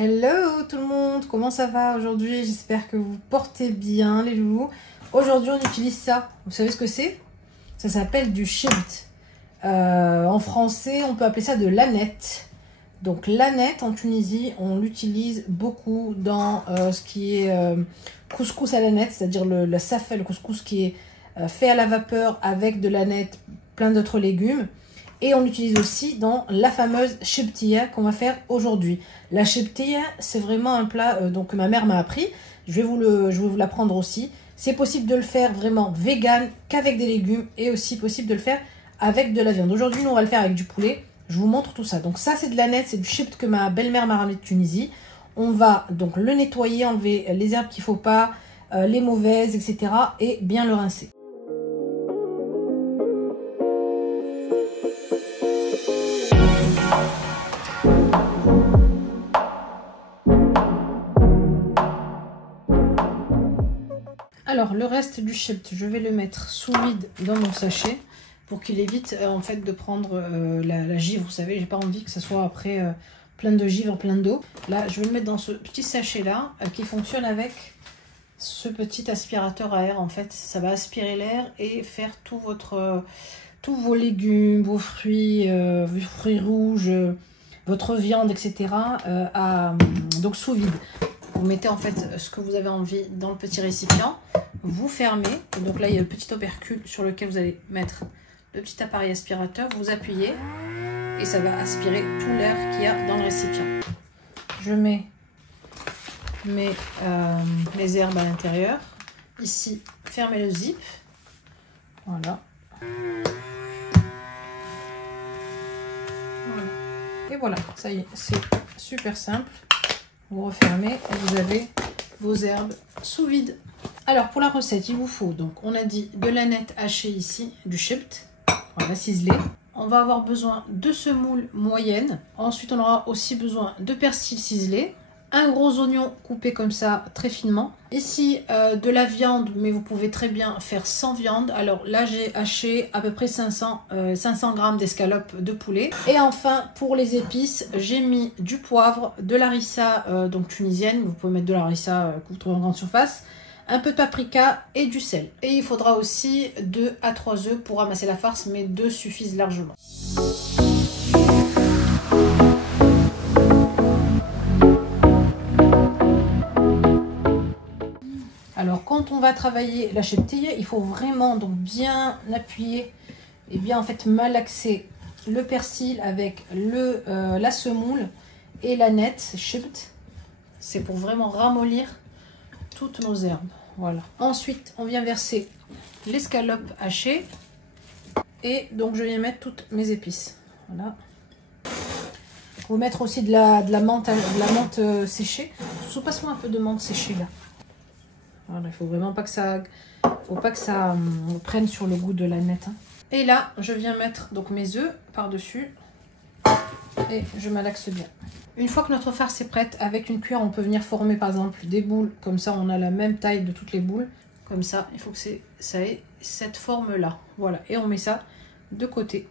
Hello tout le monde, comment ça va aujourd'hui? J'espère que vous portez bien les loulous. Aujourd'hui on utilise ça, vous savez ce que c'est? Ça s'appelle du chibt. En français on peut appeler ça de l'aneth. Donc l'aneth en Tunisie on l'utilise beaucoup dans ce qui est couscous à l'aneth, c'est-à-dire le safé, le couscous qui est fait à la vapeur avec de l'aneth, plein d'autres légumes. Et on l'utilise aussi dans la fameuse chibtiya qu'on va faire aujourd'hui. La chibtiya, c'est vraiment un plat donc, que ma mère m'a appris. Je vais vous l'apprendre aussi. C'est possible de le faire vraiment vegan, qu'avec des légumes, et aussi possible de le faire avec de la viande. Aujourd'hui, nous, on va le faire avec du poulet. Je vous montre tout ça. Donc ça, c'est de l'aneth, c'est du chibt que ma belle-mère m'a ramené de Tunisie. On va donc le nettoyer, enlever les herbes qu'il ne faut pas, les mauvaises, etc. et bien le rincer. Alors le reste du chibt, je vais le mettre sous vide dans mon sachet pour qu'il évite en fait de prendre la givre. Vous savez, j'ai pas envie que ça soit après plein de givre, plein d'eau. Là, je vais le mettre dans ce petit sachet là qui fonctionne avec ce petit aspirateur à air. En fait, ça va aspirer l'air et faire tous vos légumes, vos fruits rouges, votre viande, etc. Donc sous vide. Vous mettez en fait ce que vous avez envie dans le petit récipient, vous fermez, et donc là il y a le petit opercule sur lequel vous allez mettre le petit appareil aspirateur, vous appuyez et ça va aspirer tout l'air qu'il y a dans le récipient. Je mets mes herbes à l'intérieur, ici fermez le zip, voilà. Et voilà, ça y est, c'est super simple. Vous refermez et vous avez vos herbes sous vide. Alors pour la recette, il vous faut, donc on a dit de l'aneth hachée ici, du chibt, voilà, ciselé. On va avoir besoin de semoule moyenne. Ensuite on aura aussi besoin de persil ciselé. Un gros oignon coupé comme ça très finement. Ici de la viande, mais vous pouvez très bien faire sans viande. Alors là j'ai haché à peu près 500 g d'escalope de poulet. Et enfin pour les épices, j'ai mis du poivre, de l'harissa donc tunisienne. Vous pouvez mettre de l'harissa que vous trouvez en grande surface. Un peu de paprika et du sel. Et il faudra aussi 2 à 3 œufs pour ramasser la farce, mais 2 suffisent largement. Alors quand on va travailler la chibtiya, il faut vraiment donc bien appuyer et bien en fait malaxer le persil avec la semoule et l'aneth chibt. C'est pour vraiment ramollir toutes nos herbes. Voilà. Ensuite on vient verser l'escalope hachée et donc je viens mettre toutes mes épices. Voilà. Vous mettre aussi de la menthe séchée. Passe-moi un peu de menthe séchée là. Voilà, il faut vraiment pas que ça, prenne sur le goût de l'aneth. Hein. Et là, je viens mettre donc mes œufs par-dessus et je malaxe bien. Une fois que notre farce est prête, avec une cuillère, on peut venir former par exemple des boules. Comme ça, on a la même taille de toutes les boules. Comme ça, il faut que ça ait cette forme-là. Voilà, et on met ça de côté.